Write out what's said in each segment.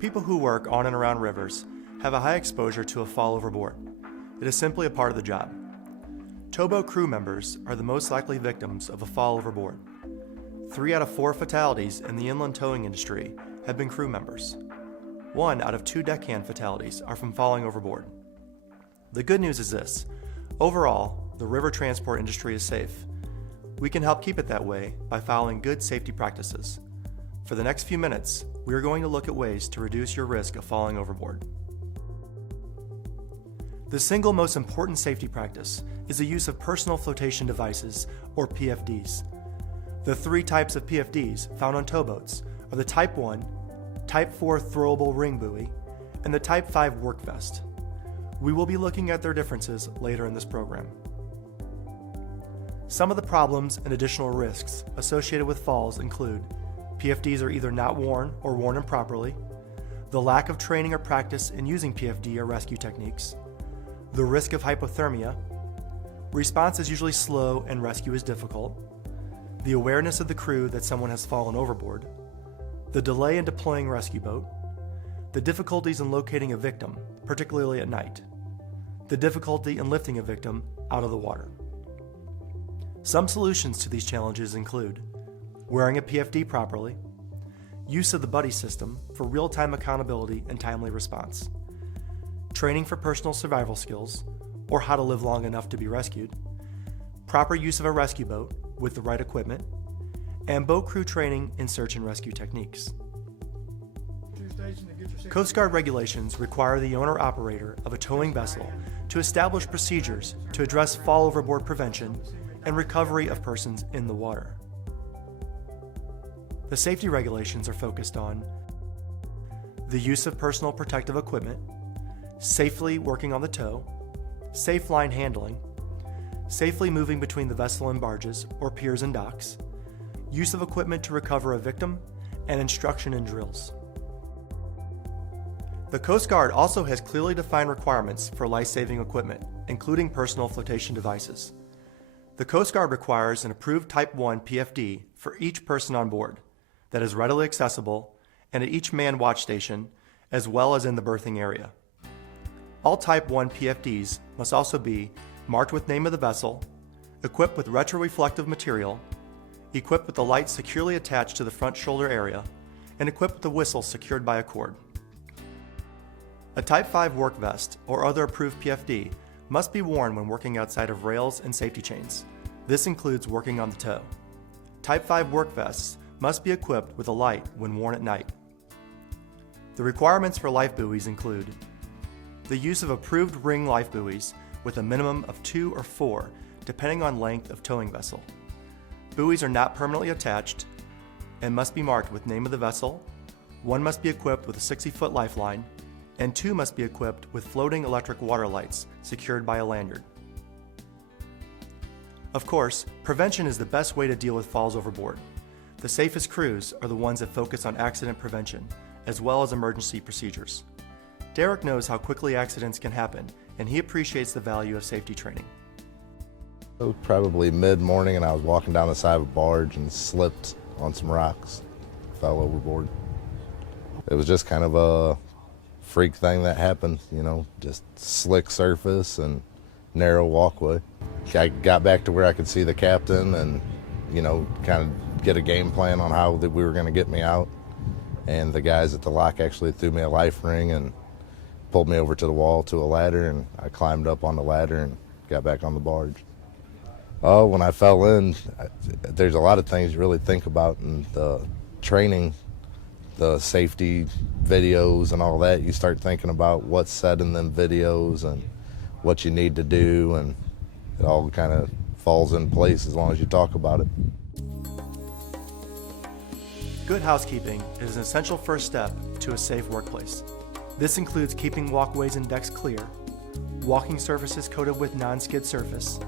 People who work on and around rivers have a high exposure to a fall overboard. It is simply a part of the job. Towboat crew members are the most likely victims of a fall overboard. 3 out of 4 fatalities in the inland towing industry have been crew members. 1 out of 2 deckhand fatalities are from falling overboard. The good news is this: overall, the river transport industry is safe. We can help keep it that way by following good safety practices. For the next few minutes, we are going to look at ways to reduce your risk of falling overboard. The single most important safety practice is the use of personal flotation devices, or PFDs. The 3 types of PFDs found on towboats are the Type 1, Type 4 throwable ring buoy, and the Type 5 work vest. We will be looking at their differences later in this program. Some of the problems and additional risks associated with falls include PFDs are either not worn or worn improperly, the lack of training or practice in using PFD or rescue techniques, the risk of hypothermia, response is usually slow and rescue is difficult, the awareness of the crew that someone has fallen overboard, the delay in deploying a rescue boat, the difficulties in locating a victim, particularly at night, the difficulty in lifting a victim out of the water. Some solutions to these challenges include wearing a PFD properly, use of the buddy system for real-time accountability and timely response, training for personal survival skills, or how to live long enough to be rescued, proper use of a rescue boat with the right equipment, and boat crew training in search and rescue techniques. Coast Guard regulations require the owner-operator of a towing vessel to establish procedures to address fall overboard prevention and recovery of persons in the water. The safety regulations are focused on the use of personal protective equipment, safely working on the tow, safe line handling, safely moving between the vessel and barges or piers and docks, use of equipment to recover a victim, and instruction in drills. The Coast Guard also has clearly defined requirements for life-saving equipment, including personal flotation devices. The Coast Guard requires an approved Type 1 PFD for each person on board that is readily accessible and at each manned watch station, as well as in the berthing area. All Type 1 PFDs must also be marked with name of the vessel, equipped with retroreflective material, equipped with the light securely attached to the front shoulder area, and equipped with a whistle secured by a cord. A Type 5 work vest or other approved PFD must be worn when working outside of rails and safety chains. This includes working on the tow. Type 5 work vests must be equipped with a light when worn at night. The requirements for life buoys include the use of approved ring life buoys with a minimum of 2 or 4, depending on length of towing vessel. Buoys are not permanently attached and must be marked with name of the vessel. 1 must be equipped with a 60-foot lifeline, and 2 must be equipped with floating electric water lights secured by a lanyard. Of course, prevention is the best way to deal with falls overboard. The safest crews are the ones that focus on accident prevention, as well as emergency procedures. Derek knows how quickly accidents can happen, and he appreciates the value of safety training. It was probably mid-morning, and I was walking down the side of a barge and slipped on some rocks, fell overboard. It was just kind of a freak thing that happened, you know, just slick surface and narrow walkway. I got back to where I could see the captain and, you know, kind of get a game plan on how we were going to get me out. And the guys at the lock actually threw me a life ring and pulled me over to the wall to a ladder, and I climbed up on the ladder and got back on the barge. Oh, when I fell in, there's a lot of things you really think about in the training, the safety videos and all that. You start thinking about what's said in them videos and what you need to do, and it all kind of falls in place as long as you talk about it. Good housekeeping is an essential first step to a safe workplace. This includes keeping walkways and decks clear, walking surfaces coated with non-skid surface,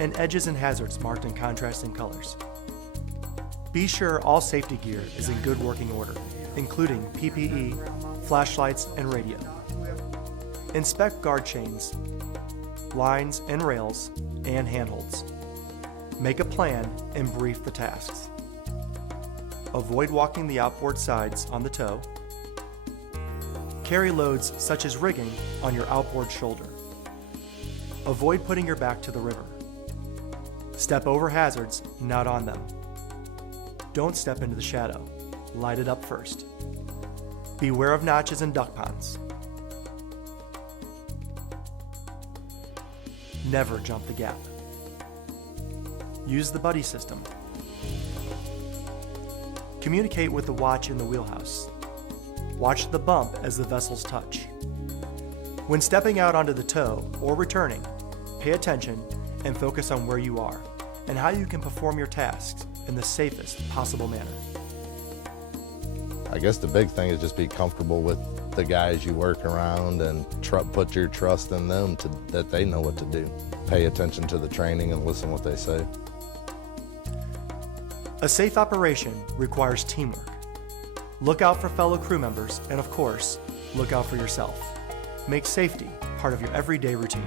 and edges and hazards marked in contrasting colors. Be sure all safety gear is in good working order, including PPE, flashlights, and radio. Inspect guard chains, lines and rails, and handholds. Make a plan and brief the tasks. Avoid walking the outboard sides on the tow. Carry loads such as rigging on your outboard shoulder. Avoid putting your back to the river. Step over hazards, not on them. Don't step into the shadow. Light it up first. Beware of notches and duck ponds. Never jump the gap. Use the buddy system. Communicate with the watch in the wheelhouse. Watch the bump as the vessels touch. When stepping out onto the tow or returning, pay attention and focus on where you are and how you can perform your tasks in the safest possible manner. I guess the big thing is just be comfortable with the guys you work around and put your trust in them that they know what to do. Pay attention to the training and listen what they say. A safe operation requires teamwork. Look out for fellow crew members and, of course, look out for yourself. Make safety part of your everyday routine.